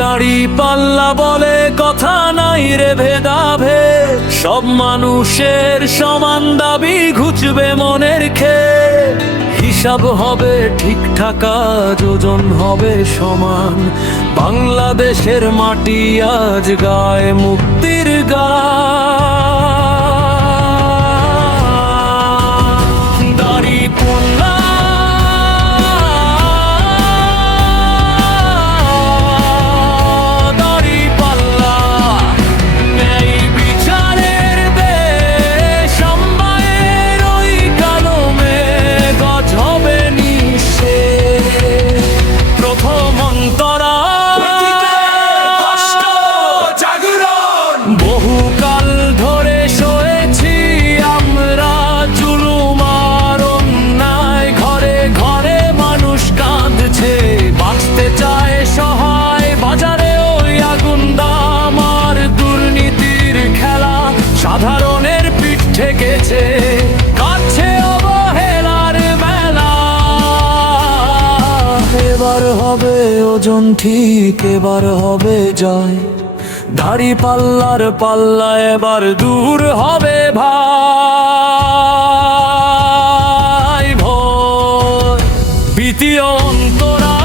দাড়ি পাল্লা বলে কথা নাই রে ভেদাভেদ, সব মানুষের সমান দাবি, ঘুচবে মনের খেদ। হিসাব হবে ঠিকঠাক, যোজন হবে সমান, বাংলাদেশের মাটি আজ গায় মুক্তির গান। দাড়ি পাল্লা বহুকাল ধরে সয়েছি আমরা জুলুম আর অন্যায়, ঘরে ঘরে মানুষ কাঁদছে, বাঁচতে চায় সহায়, বাজারে ওই আগুন দাম আর দুর্নীতির খেলা সাধারণের পিঠ ঠেকেছে, কাটছে অবহেলার মেলা। এবার হবে ওজন ঠিক, এবার হবে জয়, দাড়ি পাল্লার পাল্লা এবার দূর হবে ভাই ভয়। দ্বিতীয় অন্তরা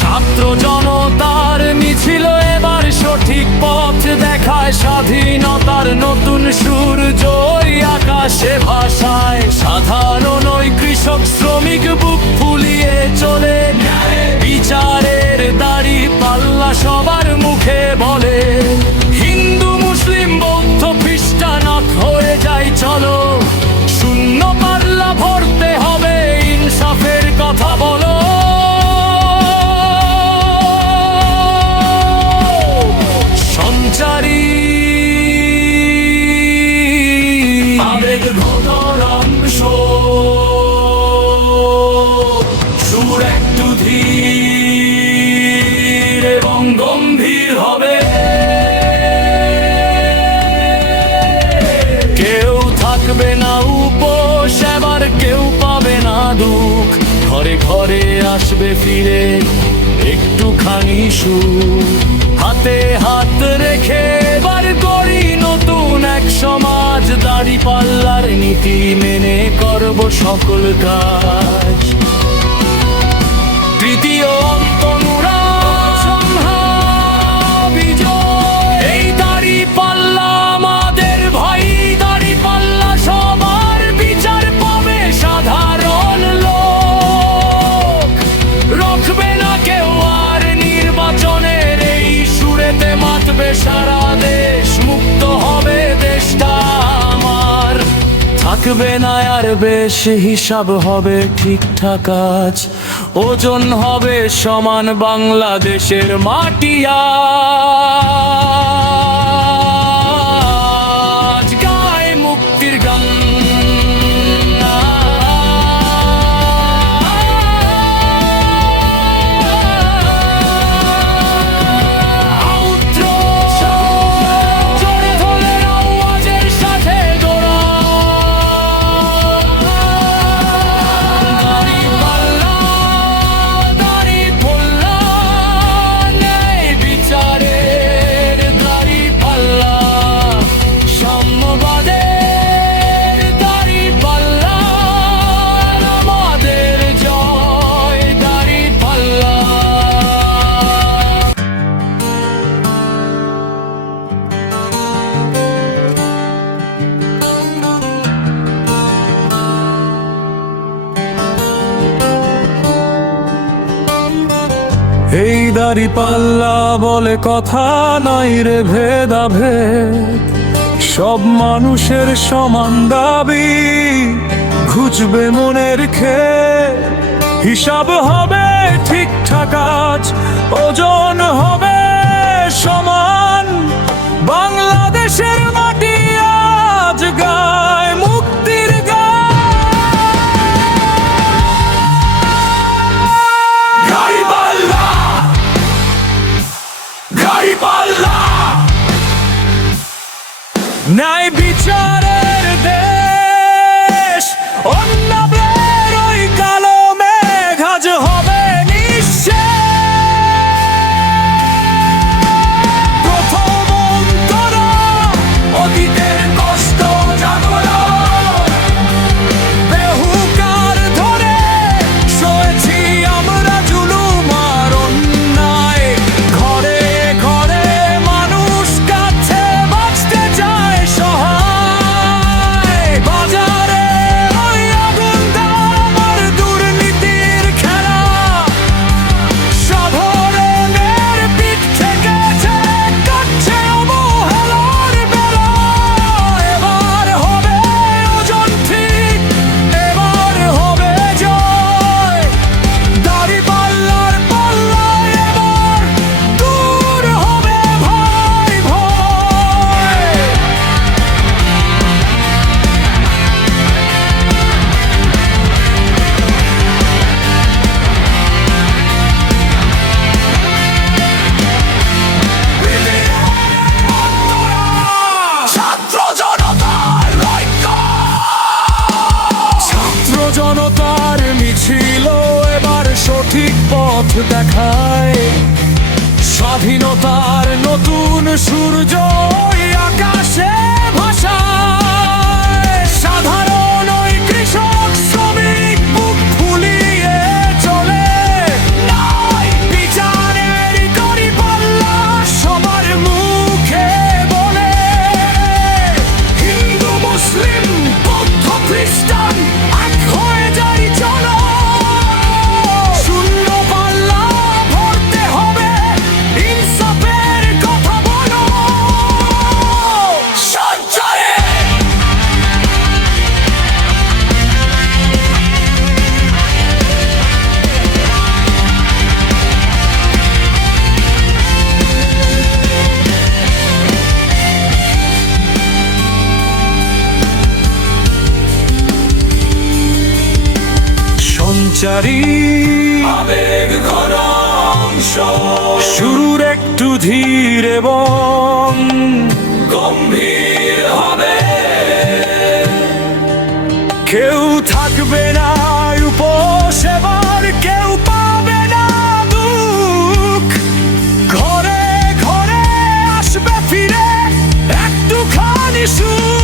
ছাত্র জনতার মিছিল এবার সঠিক পথ দেখায়, স্বাধীনতার নতুন সূর্য আকাশে ভাসায়, সাধারণ ওই কৃষক শ্রমিক বুক ফুলিয়ে চলে, বিচারের দাড়ি পাল্লা সবার মুখে বলে। হিন্দু মুসলিম বৌদ্ধ খ্রিস্টান হয়ে যায় চলো, শূন্য পাল্লা ভরতে হবে, ইনসাফের কথা বলো। সঞ্চারী আবেগ ঘটনাংশ, সুর একটু ধীর এবং গম্ভীর হবে, কেউ থাকবে না উপোস, এবার কেউ পাবে না দুঃখ, ঘরে ঘরে আসবে ফিরে একটুখানি সুখ, হাতে হাত রেখে এবার গড়ি নতুন এক সমাজ, দাড়ি পাল্লার নীতি মেনে করব সকল কাজ। তৃতীয় অন্তনুরা বিজয়, এই দাড়ি পাল্লা আমাদের ভাই, দাড়ি পাল্লা সবার বিচার পাবে সাধারণ লোক, রখবে না কেউ আর নির্বাচনের এই সুরেতে মাতবে সারা দেশ, মুক্ত হবে দেশটা আমার, থাকবে না আর বেশ, হিসাব হবে ঠিকঠাক আজ, ওজন হবে সমান, বাংলাদেশের মাটি আজ গায় মুক্তির গান। এই দাড়ি পাল্লা বলে কথা নাই রে ভেদাভেদ, সব মানুষের সমান দাবি, ঘুচবে মনের খেদ। হিসাব হবে ঠিকঠাক আজ, ওজন হবে সমান, বাংলাদেশের মাটি আজ গায় মুক্তির ন্যায় বিচারের দেশ, অন্যায়ের ওই কালো মেঘ আজ হবে দেখায়। স্বাধীনতার নতুন সূর্য ওই আকাশে ভাসায়। সাধারণ ওই কৃষক শ্রমিক বুক ফুলিয়ে চলে। নাই বিচারের করি পাল্লা সবার মুখে বলে। হিন্দু মুসলিম বৌদ্ধ খ্রিস্টান এক হয়ে যাই চলো। শূন্য পাল্লা ভরতে হবে, ইনসাফের কথা বলো। সঞ্চয়ে সঞ্চারী আবেগ ঘন অংশ, শুরুর একটু ধীর এবং গম্ভীর হবে। কেউ থাকবে না উপোস, এবার কেউ পাবে না দুঃখ। ঘরে ঘরে আসবে ফিরে একটুখানি সুখ।